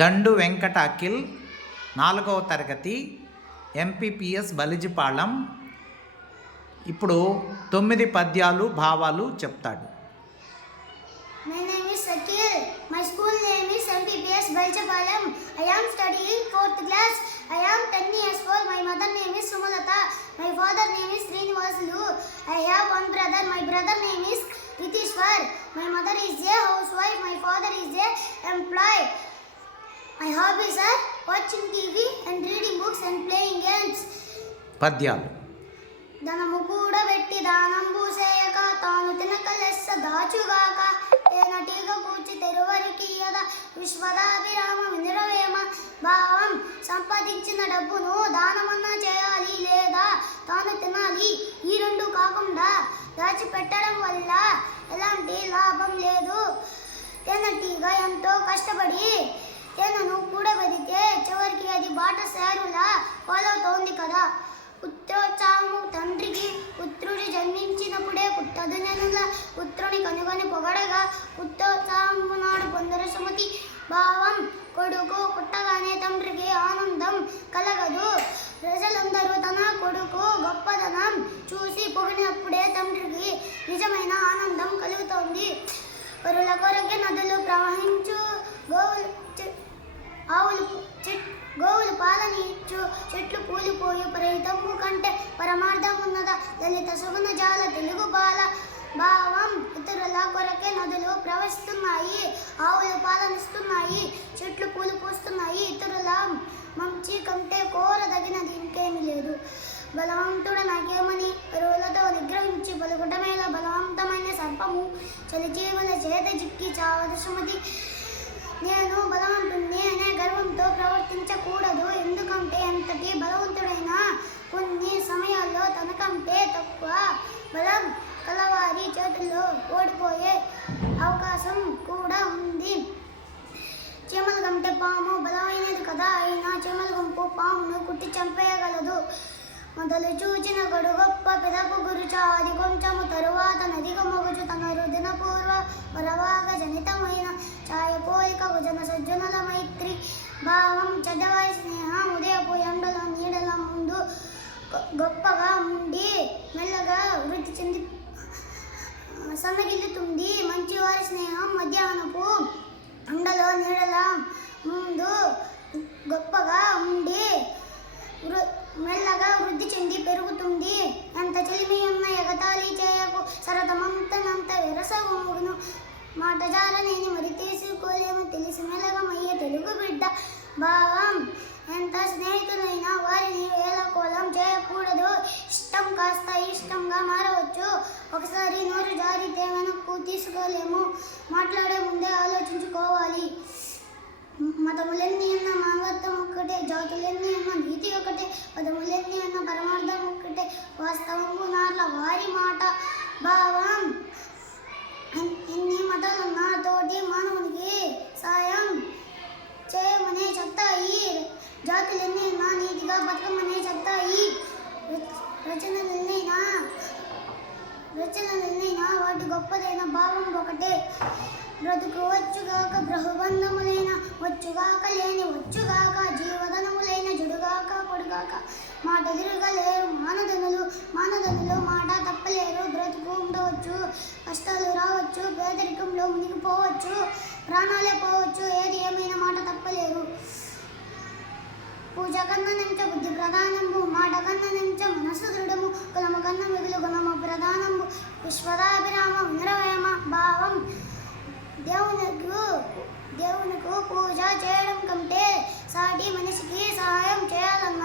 దండు వెంకట అఖిల్ 4వ తరగతి ఎంపీపీఎస్ బలిజిపాళెం. ఇప్పుడు 9 పద్యాలు భావాలు చెప్తాడు. My name is Akhil. My school name is MPPS Balijipalam. I am studying 4th class. I am 10 years old. My mother name is Sumalata. My father name is Srinivasulu. I have one brother. My brother name is Ritishwar. My mother is a housewife. My father is a employee. My hobbies are watching TV and reading books and playing games. పద్యాలు. ధనము కూడబెట్టి దానంబు చేయక తాను తినక లెస్స దాచుగాక తేనటీగ కూర్చి తెరువరికి యద విశ్వదాభిరామ వినిరవేమ. భావం: సంపాదించిన డబ్బును దానమన్నా చేయాలి లేదా తాను తినాలి. ఈ రెండు కాకుండా దాచిపెట్టడం వల్ల ఎలాంటి లాభం లేదు. తేనెటీగ ఎంతో కష్టపడి తేనెను కూడబెడితే చివరికి అది బాటసారులా పాలవుతోంది కదా. పుత్రోత్సాహము తండ్రికి పుత్రుడు జన్మించినప్పుడే పుట్టదునెనుల పుత్రుని కనుగొని పొగడగా పుత్రోత్సాహము నాడు పొందరు సుమతి. భావం: కొడుకు పుట్టగానే తండ్రికి ఆనందం కలగదు. ప్రజలందరూ తన కొడుకు గొప్పదనం చూసి పొగిడినప్పుడే తండ్రికి నిజమైన ఆనందం కలుగుతోంది. పరుల కొరకే నదులు ప్రవహించు గోవులు పాలనిచ్చు చెట్లు పూలిపోయి పరిహితము కంటే పరమార్థం ఉన్నదా. లలిత సుగుణ జాల తెలుగు బాల. భావం: ఇతరుల కొరకే నదులు ప్రవహిస్తున్నాయి, ఆవులు పాలనిస్తున్నాయి, చెట్లు పూలు పూస్తున్నాయి. ఇతరుల మంచి కంటే కోరదగినది ఇంకేమీ లేదు. బలవంతుడు నాకేమని పరువులతో నిగ్రహించి పలుకుటమేలా బలవంతమైన సర్పము చలిజీవుల చేత చిక్కి చావదు సుమతి. నేను బలవంతుణ్ణి అనే గర్వంతో ప్రవర్తించకూడదు. ఎందుకంటే ఎంతటి బలవంతుడైనా కొన్ని సమయాల్లో తనకంటే తక్కువ బలం కలవారి చేతుల్లో ఓడిపోయే అవకాశం కూడా ఉంది. చీమల కంటే పాము బలమైనది కదా, అయినా చీమల గుంపు పామును కుట్టి చంపేయగలదు. మొదలు చూచిన గడు గొప్ప పెదపు గురుచాది కొంచెము తరువాత నదిగ మొగుచు తన రుదిన పూర్వ వరవాగ జనితమైన ఛాయ పోలిక జన సజ్జనుల మైత్రి. భావం: చెడ్డవారి స్నేహం ఉదయపు ఎండల నీడల ముందు గొప్పగా ఉండి మెల్లగా వృద్ధి చెంది సన్నగిల్లుతుంది. మంచివారి స్నేహం మధ్యాహ్నపు ఎండలో నీడల ముందు గొప్పగా ఉండి మెల్లగా వృద్ధి చెంది పెరుగుతుంది. ఎంత చెలిమి ఉన్న ఎగతాళి చేయకు, సరతమంతనంత విరసగును. మాట జారనేని మరి తీసుకోలేము, తెలిసి మెలగమయ్యే తెలుగు బిడ్డ. భావం: ఎంత స్నేహితులైనా వారిని వేలకోలం చేయకూడదు. ఇష్టం కాస్త ఇష్టంగా మారవచ్చు. ఒకసారి నోరు జారితే వెనక్కు తీసుకోలేము. మాట్లాడే ముందే ఆలోచించుకోవాలి. మతములెన్ని అన్న మానవత్వం ఒక్కటే, జాతులెన్ని అన్న నీతి ఒకటే, పదములెన్ని అన్న పరమార్థం ఒక్కటే, వాస్తవము నాట్ల వారి మాట. భావం: ఎన్ని మతాలున్నా తోటి మానవునికి సాయం చేయమనే చెప్తాయి. జాతులెన్ని అన్నా నీతిగా బతకమనే చెప్తాయి. రచనలెన్నైనా వాటి గొప్పదైన భావం ఒకటే. బ్రతుకు వచ్చుగాక బహుబంధములైన వచ్చుగాక లేని వచ్చుగాక జీవధనములైన జుడుగాక పొడుగాక మాట తిరగలేరు మానధనులు మాట తప్పలేరు. బ్రతుకు ఉండవచ్చు, కష్టాలు రావచ్చు, పేదరికంలో మునిగిపోవచ్చు, ప్రాణాలే పోవచ్చు, ఏది ఏమైనా మాట తప్పలేరు. పూజ కన్న నించ బుద్ధి ప్రధానంబు, మాట కన్న నించ మనస్సు దృఢము, కులము కన్న మిగులు గుణము ప్రధానంబు విశ్వదాభిరామ వినిరవేమ. భావం: దేవునికి పూజ చేయడం కంటే సాటి మనిషికి సహాయం చేయాలన్న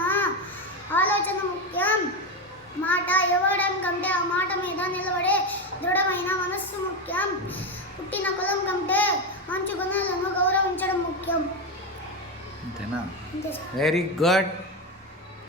ఆలోచన ముఖ్యం. మాట ఇవ్వడం కంటే ఆ మాట మీద నిలబడే దృఢమైన మనస్సు ముఖ్యం. పుట్టిన కులం కంటే మంచి గుణాలను గౌరవించడం ముఖ్యం. అంతేనా? Very good.